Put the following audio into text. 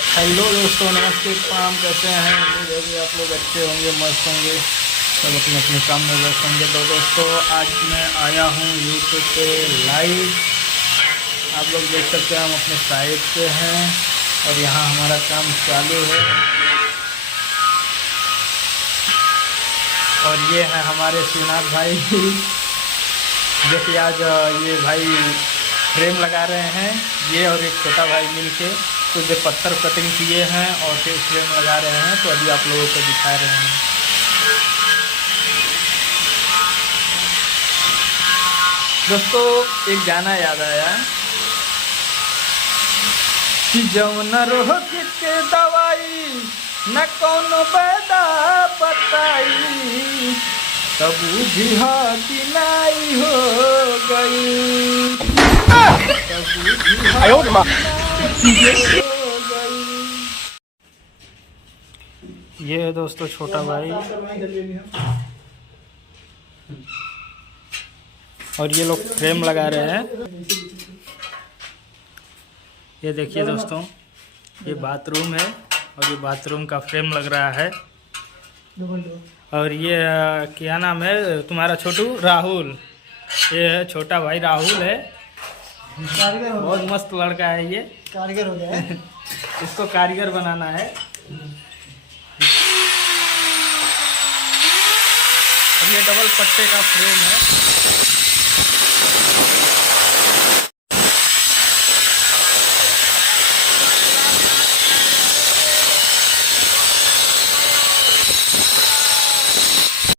Hello दोस्तों, नमस्ते, प्रणाम। कैसे हैं? उम्मीद है कि आप लोग अच्छे होंगे, मस्त होंगे, सब अपने अपने काम में व्यस्त होंगे। तो दोस्तों, आज मैं आया हूँ यूट्यूब पे लाइव। आप लोग देख सकते हैं, हम अपने साइट पे हैं और यहाँ हमारा काम चालू है। और ये है हमारे श्रीनाथ भाई जो कि आज ये भाई फ्रेम लगा रहे हैं। ये और एक छोटा भाई मिलके कुछ देर पत्थर कटिंग किए हैं और फिर फ्रेम लगा रहे हैं। तो अभी आप लोगों को दिखा रहे हैं। दोस्तों, एक गाना याद आया कि जौन रोग के दवाई न कौनो पैदा बताई, तब बुझिह कि नाई हो गई, तब बुझिह कि नाई हो गई। ये है दोस्तों छोटा भाई, और ये लोग फ्रेम लगा रहे हैं। ये देखिए दोस्तों, ये बाथरूम है और ये बाथरूम का फ्रेम लग रहा है। और ये क्या नाम है तुम्हारा? छोटू? राहुल। ये है छोटा भाई राहुल है। बहुत मस्त लड़का है ये। कारीगर हो गया है। इसको कारीगर बनाना है। और ये डबल पट्टे का फ्रेम है।